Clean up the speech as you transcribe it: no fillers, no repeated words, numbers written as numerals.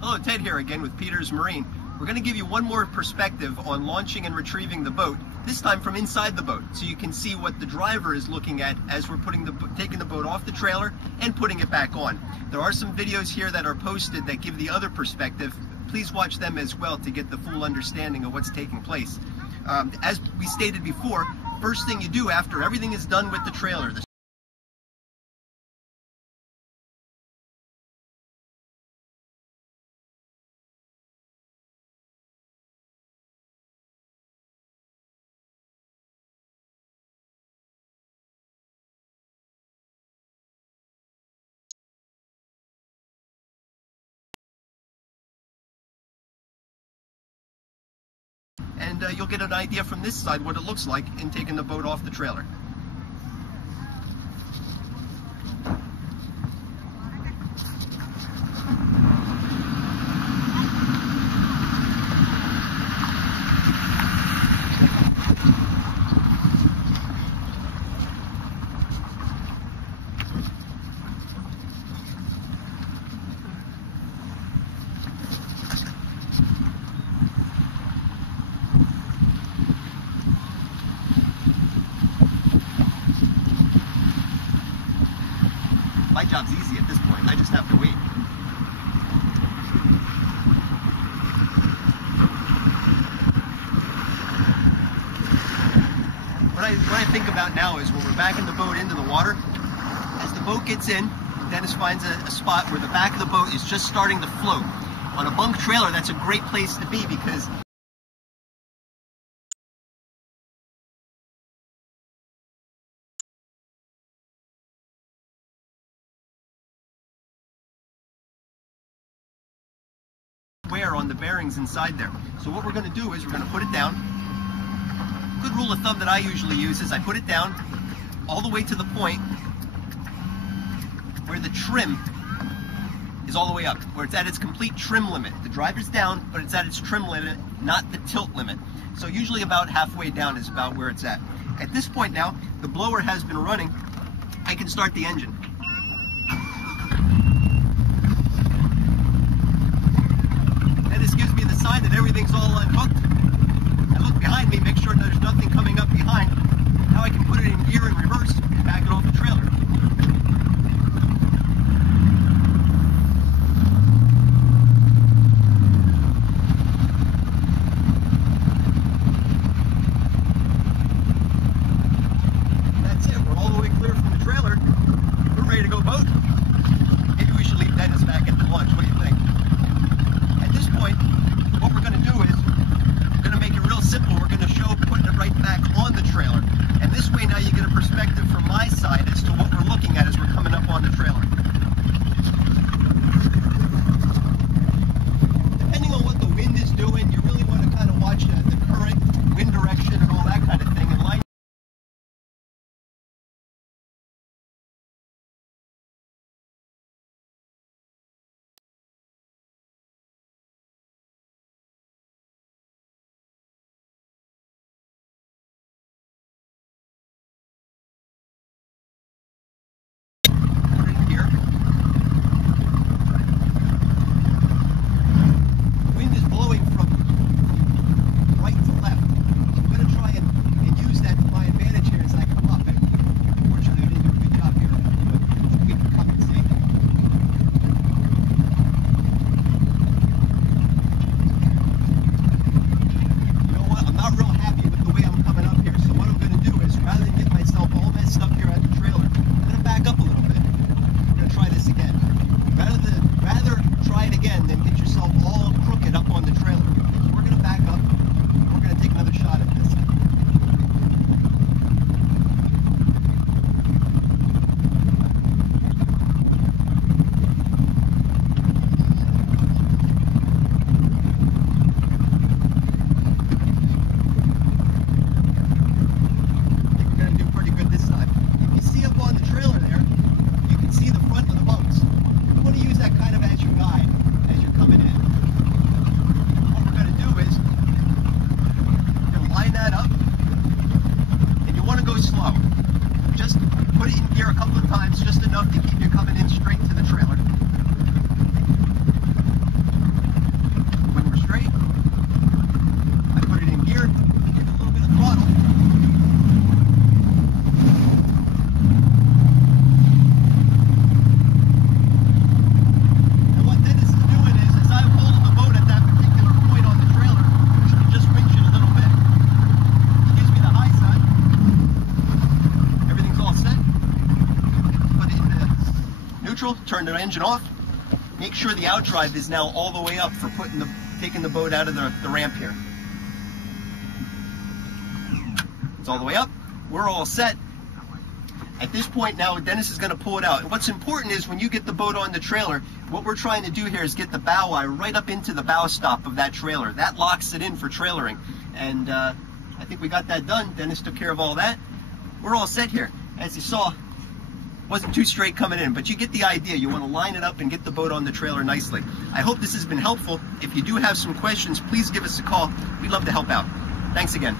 Hello, Ted here again with Peter's Marine. We're going to give you one more perspective on launching and retrieving the boat, this time from inside the boat, so you can see what the driver is looking at as we're taking the boat off the trailer and putting it back on. There are some videos here that are posted that give the other perspective. Please watch them as well to get the full understanding of what's taking place. As we stated before, first thing you do after everything is done with the trailer, and you'll get an idea from this side what it looks like in taking the boat off the trailer. My job's easy at this point, I just have to wait. What I think about now is when we're backing the boat into the water, as the boat gets in, Dennis finds a spot where the back of the boat is just starting to float. On a bunk trailer, that's a great place to be because wear on the bearings inside there. So what we're going to do is we're going to put it down. Good rule of thumb that I usually use is I put it down all the way to the point where the trim is all the way up, where it's at its complete trim limit. The driver's down, but it's at its trim limit, not the tilt limit. So usually about halfway down is about where it's at. At this point now, the blower has been running. I can start the engine. This gives me the sign that everything's all unhooked. I look behind me, make sure there's nothing coming up behind. Now I can put it in gear in reverse and back it off the trailer. That's it, we're all the way clear from the trailer. We're ready to go boat. Maybe we should leave Dennis back at the launch, what do you think? At this point, what we're going to do is we're going to make it real simple. We're going to show putting it right back on the trailer. And this way now you get a perspective from my side as to what we're looking at as we're coming up on the trailer. Depending on what the wind is doing, you really want to kind of watch the current, wind direction, and all that kind of thing. And line turn the engine off. Make sure the outdrive is now all the way up for taking the boat out of the ramp here. It's all the way up. We're all set. At this point now, Dennis is going to pull it out. And what's important is when you get the boat on the trailer, what we're trying to do here is get the bow eye right up into the bow stop of that trailer. That locks it in for trailering. And I think we got that done. Dennis took care of all that. We're all set here. As you saw, wasn't too straight coming in, but you get the idea. You want to line it up and get the boat on the trailer nicely. I hope this has been helpful. If you do have some questions, please give us a call. We'd love to help out. Thanks again.